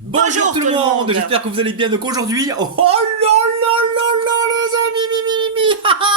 Bonjour tout le monde, j'espère que vous allez bien. Donc aujourd'hui, oh là là là là les amis,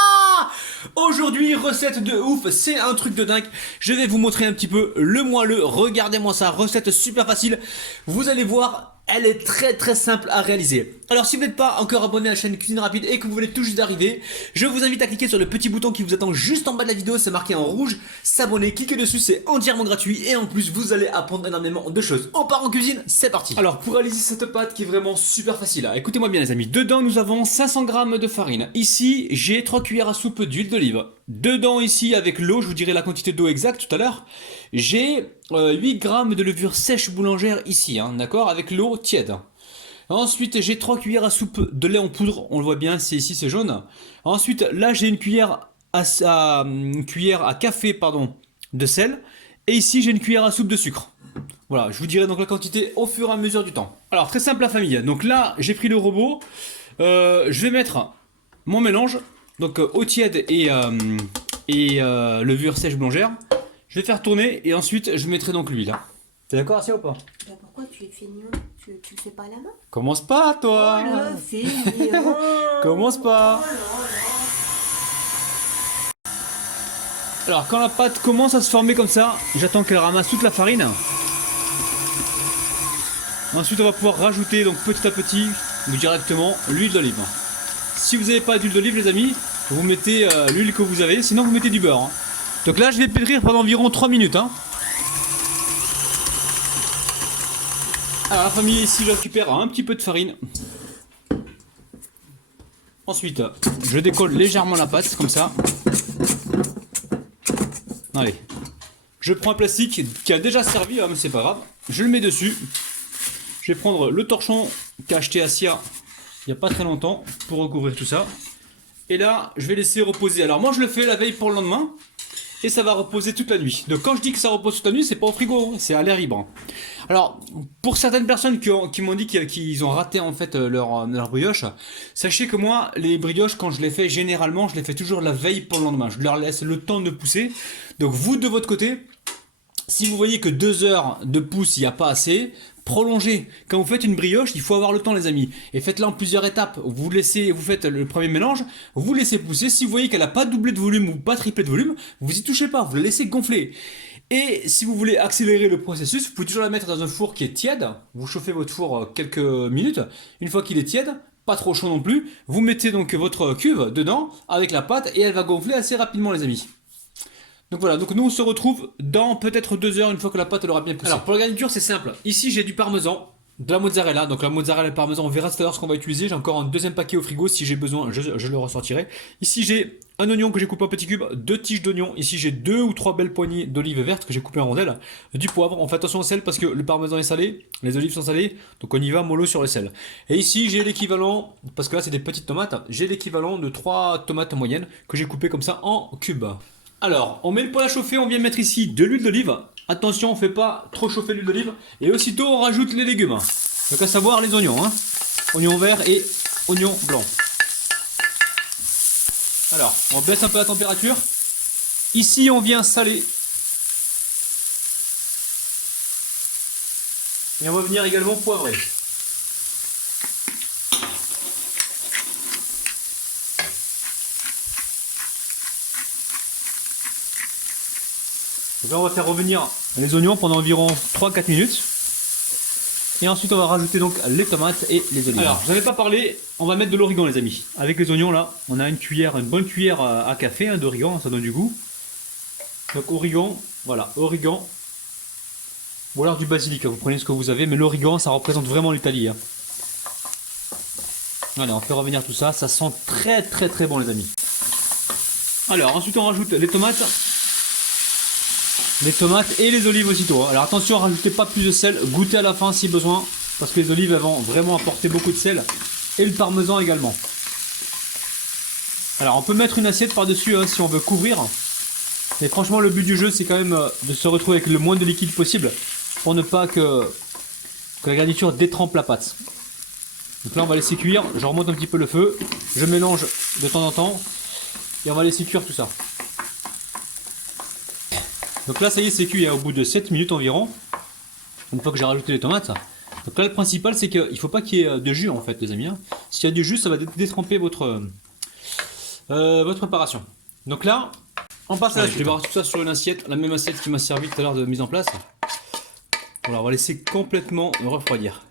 aujourd'hui recette de ouf, c'est un truc de dingue. Je vais vous montrer un petit peu le moelleux, regardez-moi ça, recette super facile. Vous allez voir, elle est très simple à réaliser. Alors si vous n'êtes pas encore abonné à la chaîne Cuisine Rapide et que vous venez tout juste d'arriver, je vous invite à cliquer sur le petit bouton qui vous attend juste en bas de la vidéo, c'est marqué en rouge, s'abonner, cliquez dessus, c'est entièrement gratuit et en plus vous allez apprendre énormément de choses. On part en cuisine, c'est parti. Alors pour réaliser cette pâte qui est vraiment super facile, écoutez-moi bien les amis, dedans nous avons 500 g de farine, ici j'ai 3 cuillères à soupe d'huile d'olive, dedans ici avec l'eau, je vous dirai la quantité d'eau exacte tout à l'heure, j'ai 8 g de levure sèche boulangère ici, d'accord, avec l'eau tiède. Ensuite, j'ai 3 cuillères à soupe de lait en poudre, on le voit bien, c'est ici, c'est jaune. Ensuite, là, j'ai une cuillère à café de sel. Et ici, j'ai une cuillère à soupe de sucre. Voilà, je vous dirai donc la quantité au fur et à mesure du temps. Alors, très simple la famille. Donc là, j'ai pris le robot. Je vais mettre mon mélange, donc eau tiède et levure sèche boulangère. Je vais faire tourner et ensuite, je mettrai donc l'huile. T'es d'accord, Asia, ou pas? Bah pourquoi tu es feignant? Tu le fais pas à la main? Commence pas, toi! Oh le feignant! Commence pas! Alors, quand la pâte commence à se former comme ça, j'attends qu'elle ramasse toute la farine. Ensuite, on va pouvoir rajouter donc petit à petit ou directement l'huile d'olive. Si vous n'avez pas d'huile d'olive, les amis, vous mettez l'huile que vous avez, sinon vous mettez du beurre. Donc là, je vais pétrir pendant environ 3 minutes. Alors la famille, ici je récupère un petit peu de farine. Ensuite, je décolle légèrement la pâte, comme ça. Allez. Je prends un plastique qui a déjà servi, mais c'est pas grave. Je le mets dessus. Je vais prendre le torchon qu'a acheté Asia il n'y a pas très longtemps pour recouvrir tout ça. Et là, je vais laisser reposer. Alors moi je le fais la veille pour le lendemain. Et ça va reposer toute la nuit. Donc quand je dis que ça repose toute la nuit, c'est pas au frigo, c'est à l'air libre. Alors, pour certaines personnes qui m'ont dit qu'ils ont raté en fait leur brioche, sachez que moi, les brioches, quand je les fais, généralement, je les fais toujours la veille pour le lendemain. Je leur laisse le temps de pousser. Donc vous, de votre côté, si vous voyez que 2 heures de pousse, il n'y a pas assez, prolongez. Quand vous faites une brioche, il faut avoir le temps les amis. Et faites-la en plusieurs étapes. Vous faites le premier mélange, vous laissez pousser. Si vous voyez qu'elle n'a pas doublé de volume ou pas triplé de volume, vous y touchez pas, vous la laissez gonfler. Et si vous voulez accélérer le processus, vous pouvez toujours la mettre dans un four qui est tiède. Vous chauffez votre four quelques minutes. Une fois qu'il est tiède, pas trop chaud non plus, vous mettez donc votre cuve dedans avec la pâte et elle va gonfler assez rapidement les amis. Donc voilà, donc nous on se retrouve dans peut-être 2 heures une fois que la pâte elle aura bien poussé. Alors pour la garniture c'est simple, ici j'ai du parmesan, de la mozzarella, donc la mozzarella et le parmesan on verra tout à l'heure ce qu'on va utiliser, j'ai encore un deuxième paquet au frigo, si j'ai besoin je le ressortirai. Ici j'ai un oignon que j'ai coupé en petits cubes, 2 tiges d'oignon, ici j'ai 2 ou 3 belles poignées d'olives vertes que j'ai coupées en rondelles, du poivre, on fait attention au sel parce que le parmesan est salé, les olives sont salées, donc on y va mollo sur le sel. Et ici j'ai l'équivalent, parce que là c'est des petites tomates, j'ai l'équivalent de 3 tomates moyennes que j'ai coupées comme ça en cubes. Alors, on met le poêle à chauffer, on vient mettre ici de l'huile d'olive. Attention, on ne fait pas trop chauffer l'huile d'olive. Et aussitôt, on rajoute les légumes. Donc à savoir les oignons. Oignons verts et oignons blancs. Alors, on baisse un peu la température. Ici, on vient saler. Et on va venir également poivrer. Donc là on va faire revenir les oignons pendant environ 3-4 minutes. Et ensuite on va rajouter donc les tomates et les olives. Alors, je n'avais pas parlé, on va mettre de l'origan les amis. Avec les oignons là, on a une bonne cuillère à café d'origan, ça donne du goût. Donc origan, voilà, origan. Ou alors du basilic, vous prenez ce que vous avez, mais l'origan ça représente vraiment l'Italie. Allez, on fait revenir tout ça, ça sent très bon les amis. Alors ensuite on rajoute les tomates. Les tomates et les olives aussitôt. Alors attention, rajoutez pas plus de sel, goûtez à la fin si besoin, parce que les olives elles vont vraiment apporter beaucoup de sel, et le parmesan également. Alors on peut mettre une assiette par-dessus si on veut couvrir, mais franchement le but du jeu c'est quand même de se retrouver avec le moins de liquide possible, pour ne pas que la garniture détrempe la pâte. Donc là on va laisser cuire, je remonte un petit peu le feu, je mélange de temps en temps, et on va laisser cuire tout ça. Donc là ça y est c'est cuit au bout de 7 minutes environ, une fois que j'ai rajouté les tomates. Donc là, le principal, c'est qu'il ne faut pas qu'il y ait de jus en fait, les amis. Hein. S'il y a du jus, ça va détremper votre préparation. Donc là, on passe à la suite. Je vais voir tout ça sur une assiette, la même assiette qui m'a servi tout à l'heure de mise en place. Voilà, on va laisser complètement refroidir.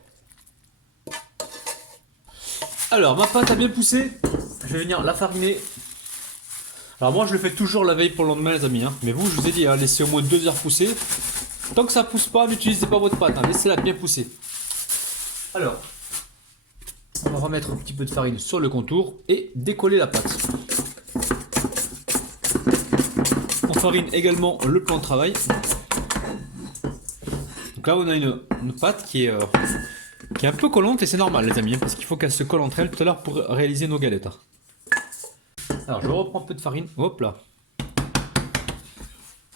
Alors, ma pâte a bien poussé. Je vais venir la fariner. Alors moi, je le fais toujours la veille pour le lendemain, les amis. Hein. Mais vous, je vous ai dit, hein, laissez au moins 2 heures pousser. Tant que ça pousse pas, n'utilisez pas votre pâte. Hein. Laissez-la bien pousser. Alors, on va remettre un petit peu de farine sur le contour et décoller la pâte. On farine également le plan de travail. Donc là, on a une pâte qui est un peu collante et c'est normal, les amis, parce qu'il faut qu'elle se colle entre elles tout à l'heure pour réaliser nos galettes. Alors, je reprends un peu de farine. Hop là.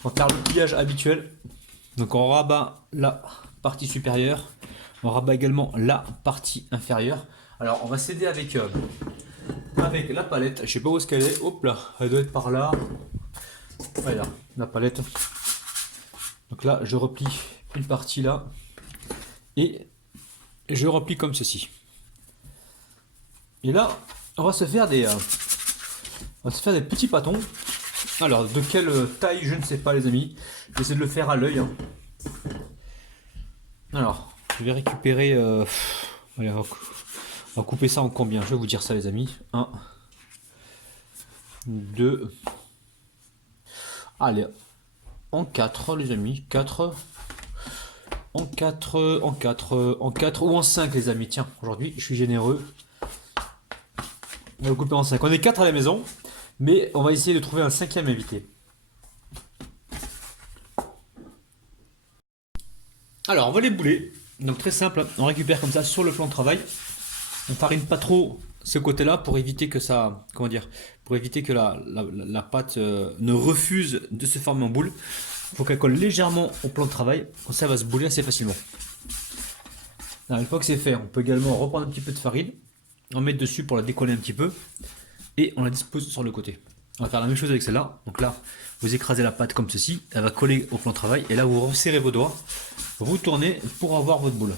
On va faire le pliage habituel. Donc, on rabat la partie supérieure. On rabat également la partie inférieure. Alors, on va s'aider avec la palette. Je sais pas où est-ce qu'elle est. Hop là. Elle doit être par là. Voilà, la palette. Donc là, je replie une partie là. Et je replie comme ceci. Et là, on va se faire des petits pâtons. Alors, de quelle taille, je ne sais pas, les amis. J'essaie de le faire à l'œil. Hein. Alors, je vais récupérer... allez, on va couper ça en combien? Je vais vous dire ça, les amis. 1, 2... Allez, en 4, les amis. 4... En 4 ou en 5, les amis. Tiens, aujourd'hui, je suis généreux. On va le couper en 5. On est 4 à la maison, mais on va essayer de trouver un 5e invité. Alors, on va les bouler. Donc, très simple. On récupère comme ça sur le plan de travail. On farine pas trop ce côté-là pour éviter que ça... Comment dire? Pour éviter que la pâte ne refuse de se former en boule. Il faut qu'elle colle légèrement au plan de travail. Comme ça, elle va se bouler assez facilement. Alors, une fois que c'est fait, on peut également reprendre un petit peu de farine. On met dessus pour la décoller un petit peu. Et on la dispose sur le côté. On va faire la même chose avec celle-là. Donc là, vous écrasez la pâte comme ceci. Elle va coller au plan de travail. Et là, vous resserrez vos doigts. Vous tournez pour avoir votre boule.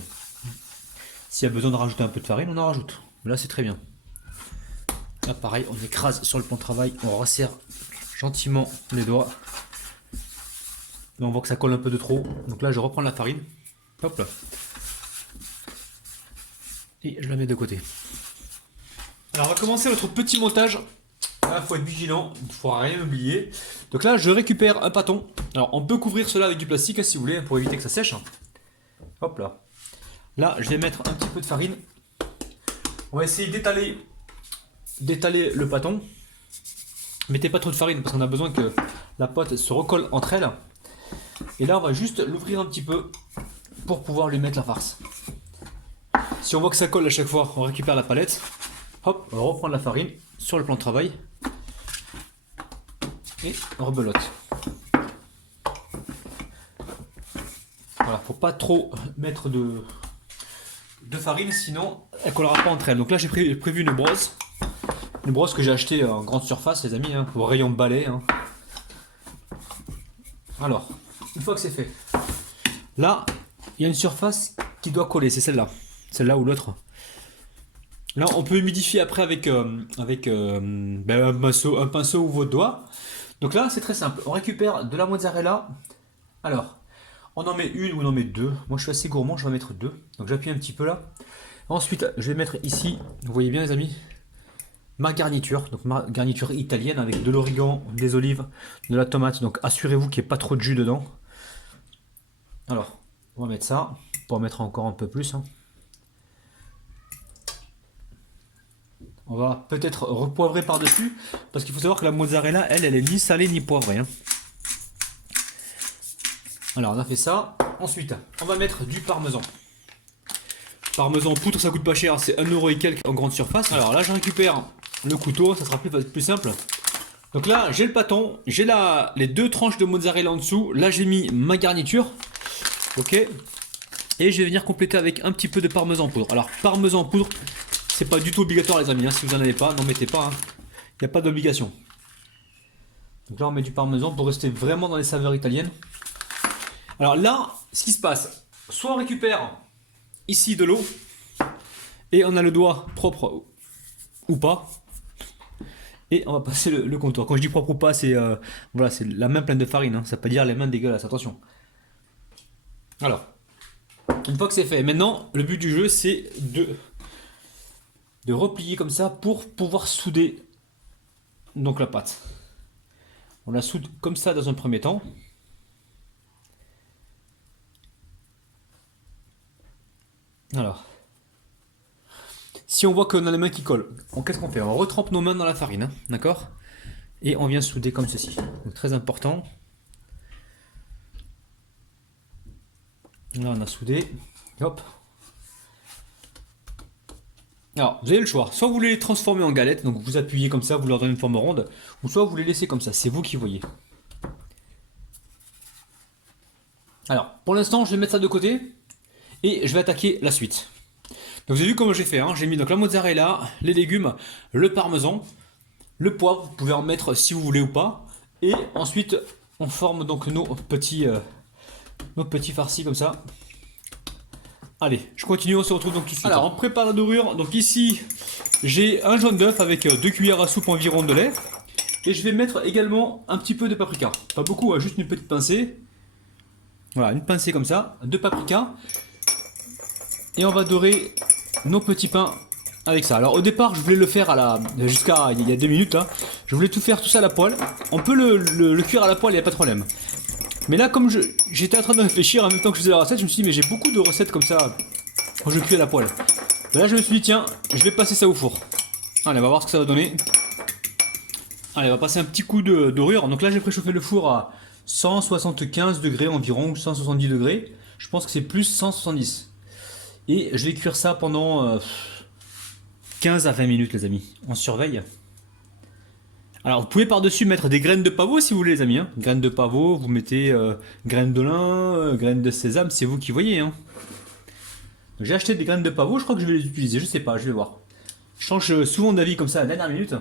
S'il y a besoin de rajouter un peu de farine, on en rajoute. Là, c'est très bien. Là, pareil, on écrase sur le plan de travail. On resserre gentiment les doigts. Là, on voit que ça colle un peu de trop. Donc là, je reprends la farine. Hop là. Et je la mets de côté. Alors, on va commencer notre petit montage. Là, il faut être vigilant. Il ne faut rien oublier. Donc là, je récupère un pâton. Alors, on peut couvrir cela avec du plastique, hein, si vous voulez, pour éviter que ça sèche. Hop là. Là, je vais mettre un petit peu de farine. On va essayer d'étaler le pâton. Mettez pas trop de farine parce qu'on a besoin que la pâte se recolle entre elles. Et là, on va juste l'ouvrir un petit peu pour pouvoir lui mettre la farce. Si on voit que ça colle à chaque fois, on récupère la palette. Hop, on va reprendre la farine sur le plan de travail. Et on rebelote. Voilà, faut pas trop mettre de farine, sinon elle collera pas entre elles. Donc là, j'ai prévu une brosse. Une brosse que j'ai achetée en grande surface, les amis, hein, au rayon balai. Hein. Alors, une fois que c'est fait, là, il y a une surface qui doit coller, c'est celle-là. Celle-là ou l'autre. Là, on peut humidifier après avec un pinceau ou votre doigt. Donc là, c'est très simple. On récupère de la mozzarella. Alors, on en met une ou on en met deux. Moi, je suis assez gourmand, je vais en mettre deux. Donc, j'appuie un petit peu là. Ensuite, je vais mettre ici, vous voyez bien les amis, ma garniture. Donc, ma garniture italienne avec de l'origan, des olives, de la tomate. Donc, assurez-vous qu'il n'y ait pas trop de jus dedans. Alors, on va mettre ça. Pour en mettre encore un peu plus. Hein. On va peut-être repoivrer par-dessus. Parce qu'il faut savoir que la mozzarella, elle est ni salée ni poivrée. Hein. Alors, on a fait ça. Ensuite, on va mettre du parmesan. Parmesan poudre, ça coûte pas cher. C'est 1 € et quelques en grande surface. Alors là, je récupère le couteau. Ça sera plus simple. Donc là, j'ai le pâton. J'ai les 2 tranches de mozzarella en dessous. Là, j'ai mis ma garniture. Ok. Et je vais venir compléter avec un petit peu de parmesan poudre. Alors, parmesan poudre, c'est pas du tout obligatoire, les amis. Hein. Si vous n'en avez pas, n'en mettez pas. Il n'y a pas d'obligation. Donc là, on met du parmesan pour rester vraiment dans les saveurs italiennes. Alors là, ce qui se passe, soit on récupère ici de l'eau. Et on a le doigt propre ou pas. Et on va passer le contour. Quand je dis propre ou pas, c'est voilà, c'est la main pleine de farine. Hein. Ça peut dire les mains dégueulasses, attention. Alors, une fois que c'est fait, maintenant, le but du jeu, c'est de replier comme ça pour pouvoir souder donc la pâte. On la soude comme ça dans un premier temps. Alors, si on voit qu'on a les mains qui collent, qu'est-ce qu'on fait? On retrempe nos mains dans la farine, hein, d'accord? Et on vient souder comme ceci. Donc, très important. Là, on a soudé. Hop. Alors, vous avez le choix. Soit vous voulez les transformer en galettes, donc vous appuyez comme ça, vous leur donnez une forme ronde, ou soit vous les laissez comme ça. C'est vous qui voyez. Alors, pour l'instant, je vais mettre ça de côté et je vais attaquer la suite. Donc vous avez vu comment j'ai fait, hein. J'ai mis donc la mozzarella, les légumes, le parmesan, le poivre, vous pouvez en mettre si vous voulez ou pas. Et ensuite on forme donc nos petits farcis comme ça. Allez, je continue, on se retrouve donc ici. Alors on prépare la dorure, donc ici j'ai un jaune d'œuf avec 2 cuillères à soupe environ de lait. Et je vais mettre également un petit peu de paprika. Pas beaucoup, hein, juste une petite pincée. Voilà, une pincée comme ça, de paprika. Et on va dorer nos petits pains avec ça. Alors au départ je voulais le faire jusqu'à il y a 2 minutes hein. Je voulais tout faire tout ça à la poêle. On peut le cuire à la poêle, il n'y a pas de problème. Mais là comme j'étais en train de réfléchir en même temps que je faisais la recette, je me suis dit mais j'ai beaucoup de recettes comme ça quand je cuis à la poêle. Là je me suis dit tiens, je vais passer ça au four. Allez, on va voir ce que ça va donner. Allez, on va passer un petit coup de dorure. Donc là j'ai préchauffé le four à 175 degrés environ, 170 degrés. Je pense que c'est plus 170. Et je vais cuire ça pendant 15 à 20 minutes les amis. On surveille. Alors vous pouvez par-dessus mettre des graines de pavot si vous voulez les amis. Hein. Graines de pavot, vous mettez graines de lin, graines de sésame, c'est vous qui voyez. Hein. J'ai acheté des graines de pavot, je crois que je vais les utiliser, je sais pas, je vais voir. Je change souvent d'avis comme ça à la dernière minute.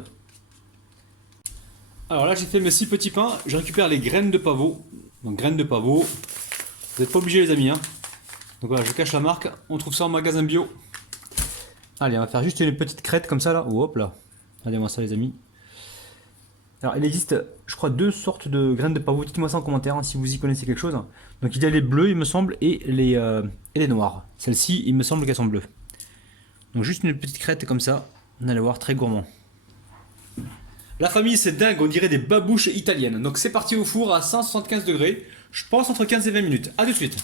Alors là j'ai fait mes 6 petits pains, je récupère les graines de pavot. Donc graines de pavot, vous n'êtes pas obligés les amis. Hein. Donc voilà, je cache la marque, on trouve ça en magasin bio. Allez, on va faire juste une petite crête comme ça là. Oh, hop là. Regardez-moi ça les amis. Alors il existe, je crois, 2 sortes de graines de pavot. Dites-moi ça en commentaire hein, si vous y connaissez quelque chose. Donc il y a les bleus il me semble et les noirs. Celles-ci il me semble qu'elles sont bleues. Donc juste une petite crête comme ça. On allait voir, très gourmand. La famille c'est dingue, on dirait des babouches italiennes. Donc c'est parti au four à 175 degrés. Je pense entre 15 et 20 minutes. A tout de suite.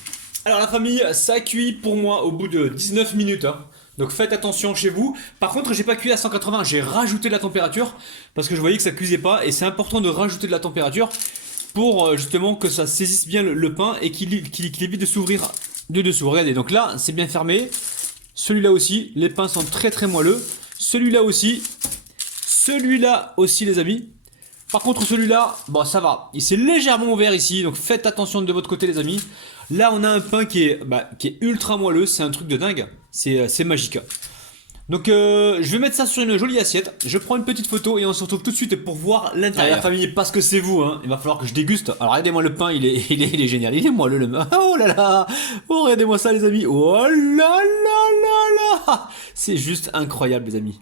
Alors la famille, ça cuit pour moi au bout de 19 minutes. Hein. Donc faites attention chez vous. Par contre, j'ai pas cuit à 180, j'ai rajouté de la température parce que je voyais que ça cuisait pas et c'est important de rajouter de la température pour justement que ça saisisse bien le pain et qu'il évite de s'ouvrir de dessous. Regardez, donc là, c'est bien fermé. Celui-là aussi, les pains sont très très moelleux. Celui-là aussi les amis. Par contre celui-là, bon ça va, il s'est légèrement ouvert ici, donc faites attention de votre côté les amis. Là on a un pain qui est ultra moelleux, c'est un truc de dingue, c'est magique. Donc je vais mettre ça sur une jolie assiette, je prends une petite photo et on se retrouve tout de suite pour voir l'intérieur. La famille, parce que c'est vous, hein, il va falloir que je déguste. Alors regardez-moi le pain, il est génial, il est moelleux le pain. Oh là là, oh regardez-moi ça les amis, oh là là là là. C'est juste incroyable les amis.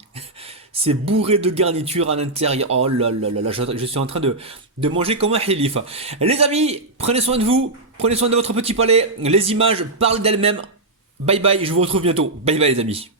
C'est bourré de garniture à l'intérieur. Oh là là là là, je suis en train de manger comme un hilif. Les amis, prenez soin de vous, prenez soin de votre petit palais. Les images parlent d'elles-mêmes. Bye bye, je vous retrouve bientôt. Bye bye les amis.